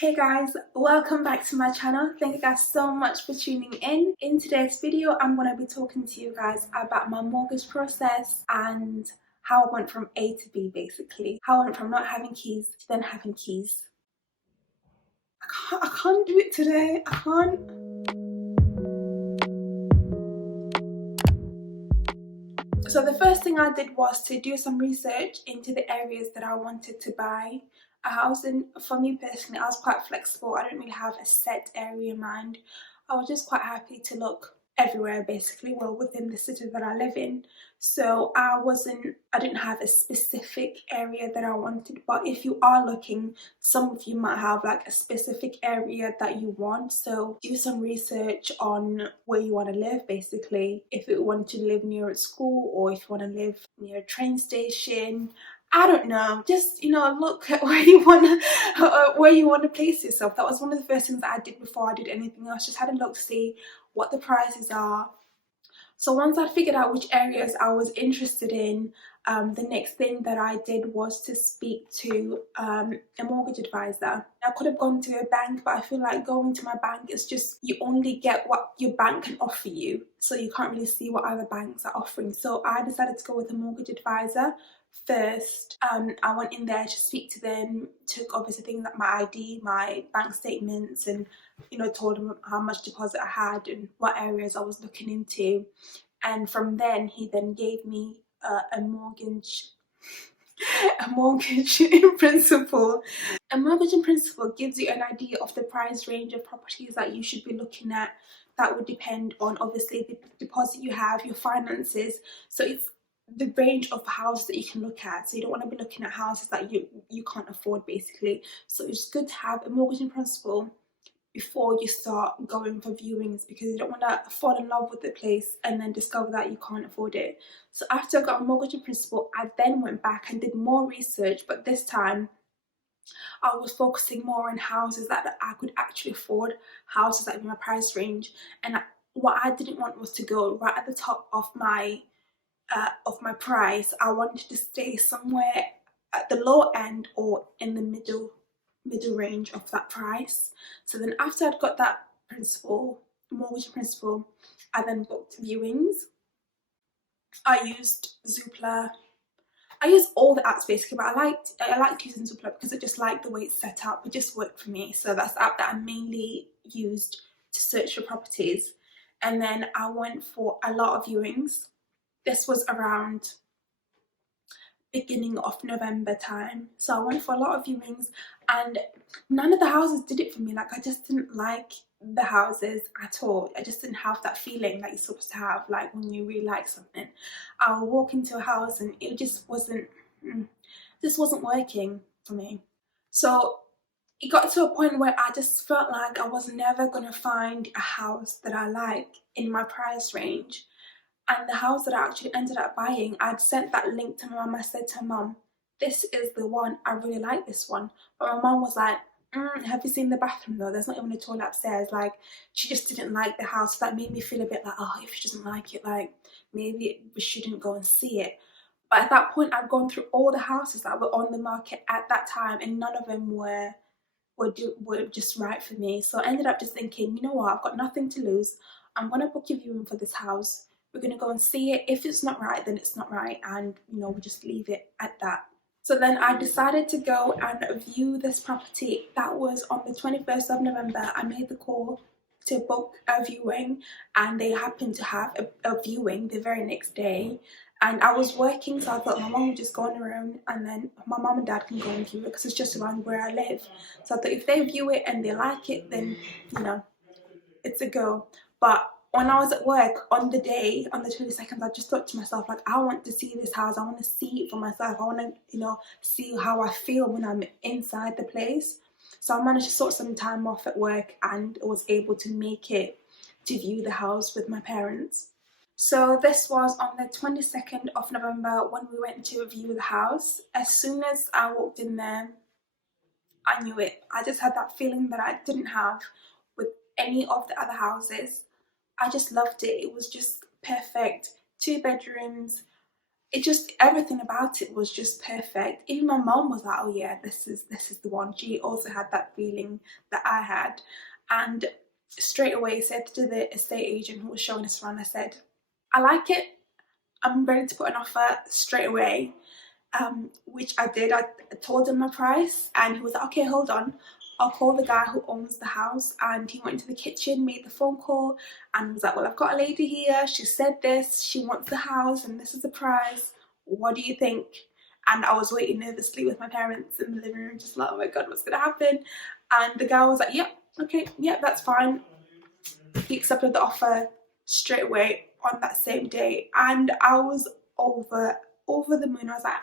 Hey guys, welcome back to my channel. Thank you guys so much for tuning in. In today's video, I'm going to be talking to you guys about my mortgage process and how I went from A to B, basically. How I went from not having keys to then having keys. I can't do it today. I can't. So the first thing I did was to do some research into the areas that I wanted to buy a house in. For me personally, I was quite flexible. I didn't really have a set area in mind. I was just quite happy to look everywhere, basically, well, within the city that I live in. So I didn't have a specific area that I wanted, but if you are looking, some of you might have like a specific area that you want. So do some research on where you want to live, basically. If you want to live near a school or if you want to live near a train station, I don't know, just look at where you want to place yourself. That was one of the first things that I did before I did anything else. Just had a look, see what the prices are. So once I figured out which areas I was interested in, the next thing that I did was to speak to a mortgage advisor. I could have gone to a bank, but I feel like going to my bank is just, you only get what your bank can offer you, so you can't really see what other banks are offering. So I decided to go with a mortgage advisor first. I went in there to speak to them, took obviously things like my ID, my bank statements, and told them how much deposit I had and what areas I was looking into. And from then he then gave me a mortgage in principle. A mortgage in principle gives you an idea of the price range of properties that you should be looking at. That would depend on obviously the deposit you have, your finances. So it's the range of houses that you can look at. So you don't want to be looking at houses that you can't afford, basically. So it's good to have a mortgage in principle before you start going for viewings, because you don't want to fall in love with the place and then discover that you can't afford it. So after I got a mortgage in principle, I then went back and did more research, but this time I was focusing more on houses that I could actually afford, houses that were in my price range. And what I didn't want was to go right at the top of my price. I wanted to stay somewhere at the low end or in the middle range of that price. So then after I'd got that mortgage principle, I then booked viewings. I used Zoopla. I used all the apps basically, but I liked using Zoopla because I just liked the way it's set up. It just worked for me. So that's the app that I mainly used to search for properties. And then I went for a lot of viewings. This was around beginning of November time. So I went for a lot of viewings and none of the houses did it for me. Like, I just didn't like the houses at all. I just didn't have that feeling that you're supposed to have, like when you really like something. I would walk into a house and it just wasn't working for me. So it got to a point where I just felt like I was never gonna find a house that I like in my price range. And the house that I actually ended up buying, I'd sent that link to my mum. I said to her mum, this is the one, I really like this one. But my mum was like, have you seen the bathroom though? There's not even a toilet upstairs. Like, she just didn't like the house. So that made me feel a bit like, oh, if she doesn't like it, like maybe we shouldn't go and see it. But at that point, I'd gone through all the houses that were on the market at that time, and none of them were just right for me. So I ended up just thinking, you know what, I've got nothing to lose. I'm gonna book a viewing for this house. We're gonna go and see it. If it's not right, then it's not right, and we just leave it at that. So then I decided to go and view this property. That was on the 21st of November. I made the call to book a viewing, and they happened to have a viewing the very next day. And I was working, so I thought my mum would just go on her own, and then my mum and dad can go and view it because it's just around where I live. So I thought if they view it and they like it, then it's a go. But when I was at work on the day, on the 22nd, I just thought to myself, like, I want to see this house. I want to see it for myself. I want to, see how I feel when I'm inside the place. So I managed to sort some time off at work and was able to make it to view the house with my parents. So this was on the 22nd of November when we went to view the house. As soon as I walked in there, I knew it. I just had that feeling that I didn't have with any of the other houses. I just loved it. It was just perfect. 2 bedrooms, it just, everything about it was just perfect. Even my mom was like, oh yeah, this is the one. She also had that feeling that I had. And straight away said to the estate agent who was showing us around, I said, I like it, I'm ready to put an offer straight away. Which I did. I told him my price, and he was like, okay, hold on, I'll call the guy who owns the house. And he went into the kitchen, made the phone call, and was like, well, I've got a lady here, she said this, she wants the house, and this is the price, what do you think? And I was waiting nervously with my parents in the living room, just like, oh my god, what's gonna happen? And the guy was like, yep, okay, yep, that's fine. He accepted the offer straight away on that same day, and I was over the moon. I was like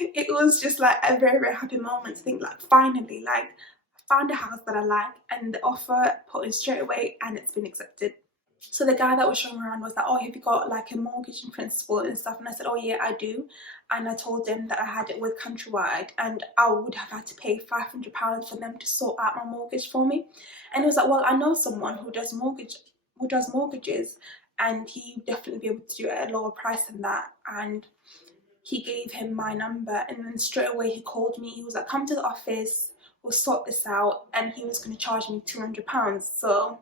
it was just like a very, very happy moment to think like, finally, like, I found a house that I like, and the offer put in straight away, and it's been accepted. So the guy that was showing me around was like, oh, have you got like a mortgage in principle and stuff? And I said, oh yeah, I do. And I told him that I had it with Countrywide, and I would have had to pay £500 for them to sort out my mortgage for me. And he was like, well, I know someone who does mortgages, and he would definitely be able to do it at a lower price than that. And he gave him my number, and then straight away he called me. He was like, come to the office, we'll sort this out. And he was going to charge me £200. So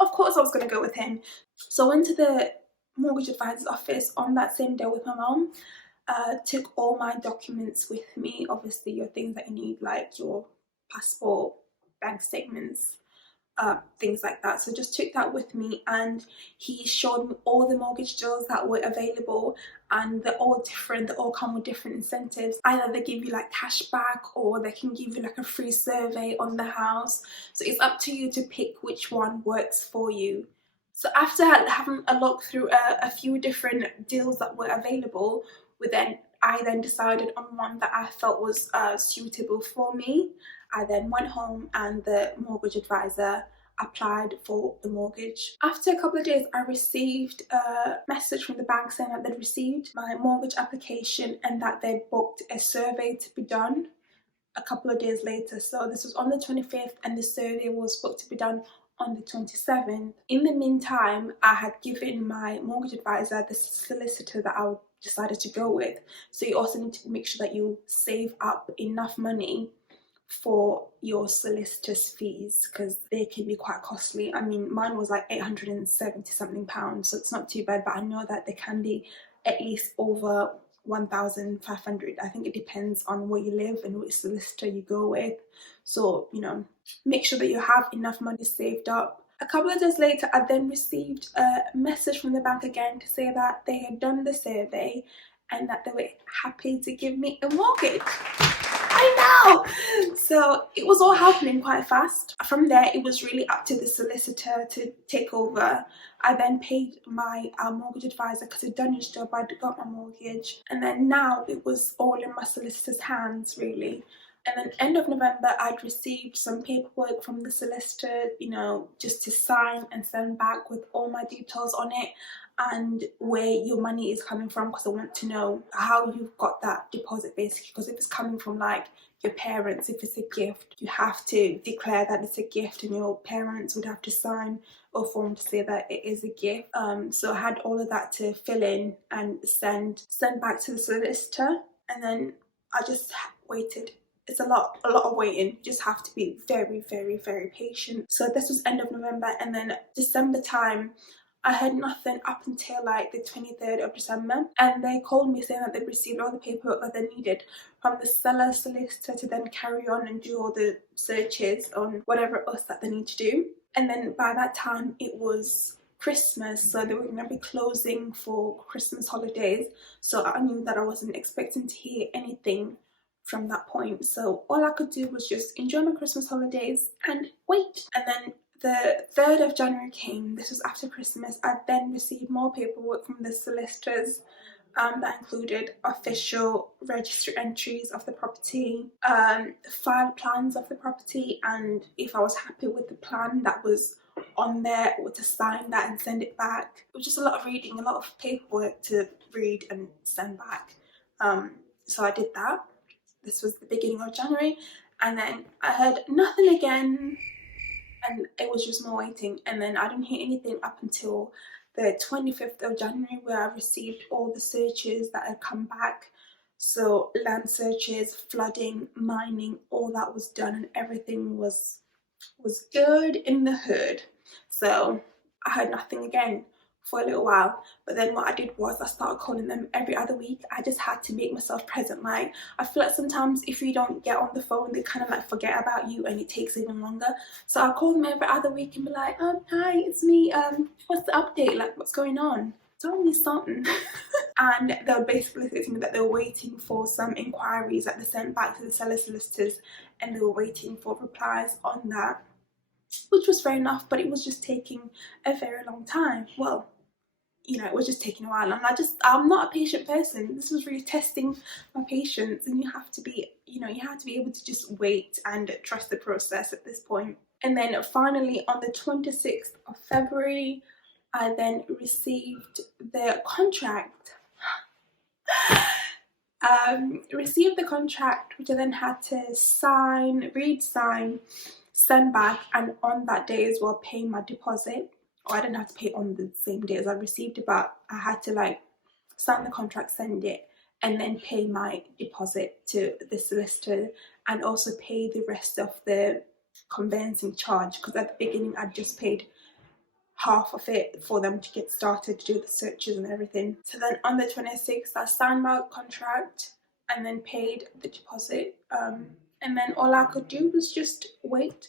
of course I was going to go with him. So I went to the mortgage advisor's office on that same day with my mom. Took all my documents with me, obviously your things that you need, like your passport, bank statements, things like that. So just took that with me, and he showed me all the mortgage deals that were available, and they're all different. They all come with different incentives. Either they give you like cash back, or they can give you like a free survey on the house. So it's up to you to pick which one works for you. So after having a look through a few different deals that were available, I then decided on one that I felt was suitable for me. I then went home, and the mortgage advisor applied for the mortgage. After a couple of days, I received a message from the bank saying that they'd received my mortgage application and that they'd booked a survey to be done a couple of days later. So this was on the 25th, and the survey was booked to be done on the 27th. In the meantime, I had given my mortgage advisor the solicitor that I decided to go with. So you also need to make sure that you save up enough money for your solicitor's fees, because they can be quite costly. I mean, mine was like 870 something pounds, so it's not too bad, but I know that they can be at least over 1,500. I think it depends on where you live and which solicitor you go with. So, you know, make sure that you have enough money saved up. A couple of days later, I then received a message from the bank again to say that they had done the survey and that they were happy to give me a mortgage. I know! So it was all happening quite fast. From there, it was really up to the solicitor to take over. I then paid my mortgage advisor because he'd done his job. I'd got my mortgage. And then now it was all in my solicitor's hands, really. And then end of November, I'd received some paperwork from the solicitor, you know, just to sign and send back with all my details on it and where your money is coming from, because I want to know how you've got that deposit, basically. Because if it's coming from like your parents, if it's a gift, you have to declare that it's a gift, and your parents would have to sign a form to say that it is a gift. So I had all of that to fill in and send back to the solicitor, and then I just waited. It's a lot of waiting. You just have to be very, very, very patient. So this was end of November, and then December time, I heard nothing up until like the 23rd of December, and they called me saying that they'd received all the paperwork that they needed from the seller solicitor to then carry on and do all the searches on whatever else that they need to do. And then by that time it was Christmas, so they were going to be closing for Christmas holidays. So I knew that I wasn't expecting to hear anything from that point. So all I could do was just enjoy my Christmas holidays and wait. And then the 3rd of January came. This was after Christmas. I then received more paperwork from the solicitors that included official registry entries of the property, file plans of the property, and if I was happy with the plan that was on there, or to sign that and send it back. It was just a lot of reading, a lot of paperwork to read and send back. So I did that. This was the beginning of January, and then I heard nothing again, and it was just more waiting. And then I didn't hear anything up until the 25th of January, where I received all the searches that had come back. So land searches, flooding, mining, all that was done, and everything was good in the hood. So I heard nothing again for a little while, but then what I did was I started calling them every other week. I just had to make myself present. Like, I feel like sometimes if you don't get on the phone, they kind of like forget about you and it takes even longer. So I call them every other week and be like, hi, it's me, what's the update, like what's going on, tell me something. And they were basically saying to me that they were waiting for some inquiries that they sent back to the seller solicitors, and they were waiting for replies on that, which was fair enough, but it was just taking a very long time. Well, you know, it was just taking a while, and I'm not a patient person. This was really testing my patience, and you have to be able to just wait and trust the process at this point. And then finally on the 26th of February, I then received the contract. Received the contract, which I then had to read, sign, send back, and on that day as well pay my deposit. Or I didn't have to pay on the same day as I received it, but I had to like sign the contract, send it, and then pay my deposit to the solicitor, and also pay the rest of the conveyancing charge, because at the beginning I'd just paid half of it for them to get started to do the searches and everything. So then on the 26th I signed my contract and then paid the deposit, and then all I could do was just wait,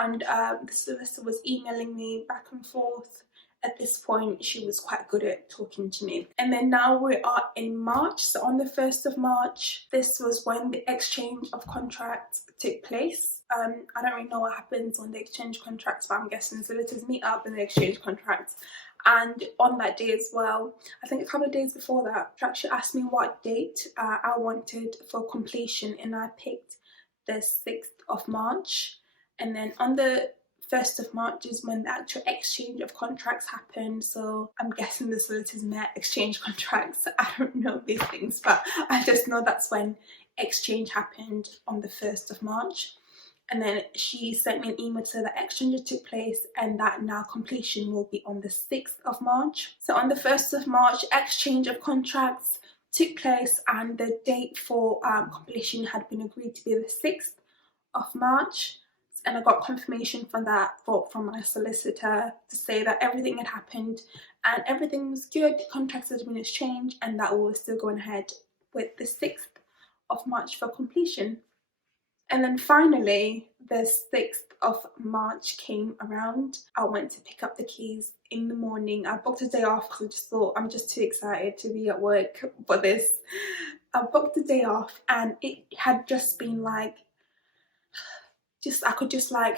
and the solicitor was emailing me back and forth. At this point she was quite good at talking to me. And then now we are in March. So on the 1st of March, this was when the exchange of contracts took place. I don't really know what happens on the exchange contracts, but I'm guessing solicitors meet up and they exchange contracts. And on that day as well, I think a couple of days before that, she actually asked me what date I wanted for completion, and I picked the 6th of March. And then on the 1st of March is when the actual exchange of contracts happened. So I'm guessing the solicitors met, exchange contracts. I don't know these things, but I just know that's when exchange happened, on the 1st of March. And then she sent me an email to say that exchange took place and that now completion will be on the 6th of March. So on the 1st of March, exchange of contracts took place, and the date for completion had been agreed to be the 6th of March. And I got confirmation from my solicitor to say that everything had happened and everything was good, the contracts had been exchanged, and that we were still going ahead with the 6th of March for completion. And then finally, the 6th of March came around. I went to pick up the keys in the morning. I booked a day off because I just thought I'm just too excited to be at work for this. I booked a day off, and it had just been like, I could just like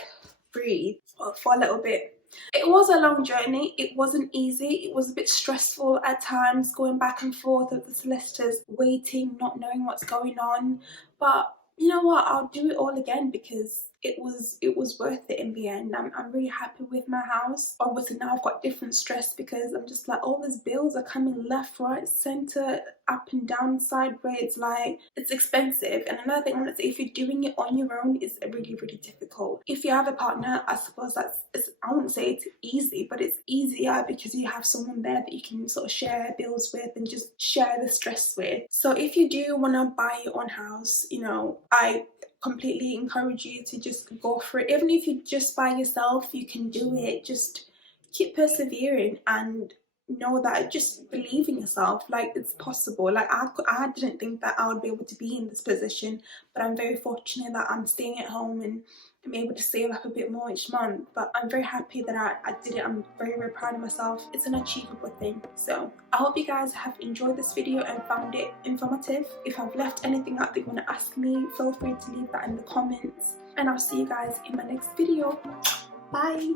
breathe for a little bit. It was a long journey. It wasn't easy. It was a bit stressful at times, going back and forth with the solicitors, waiting, not knowing what's going on. But you know what, I'll do it all again because it was worth it in the end. I'm really happy with my house. Obviously now I've got different stress because I'm just like, all these bills are coming left, right, center, up and down, sideways. Like, it's expensive. And another thing I want to say, if you're doing it on your own, it's really, really difficult. If you have a partner, I suppose I wouldn't say it's easy, but it's easier because you have someone there that you can sort of share bills with and just share the stress with. So if you do want to buy your own house, you know, I completely encourage you to just go for it. Even if you're just by yourself, you can do it. Just keep persevering and know that, just believe in yourself. Like, it's possible. Like, I didn't think that I would be able to be in this position, but I'm very fortunate that I'm staying at home and I'm able to save up a bit more each month. But I'm very happy that I did it. I'm very, very proud of myself. It's an achievable thing. So I hope you guys have enjoyed this video and found it informative. If I've left anything out that you want to ask me, feel free to leave that in the comments, and I'll see you guys in my next video. Bye.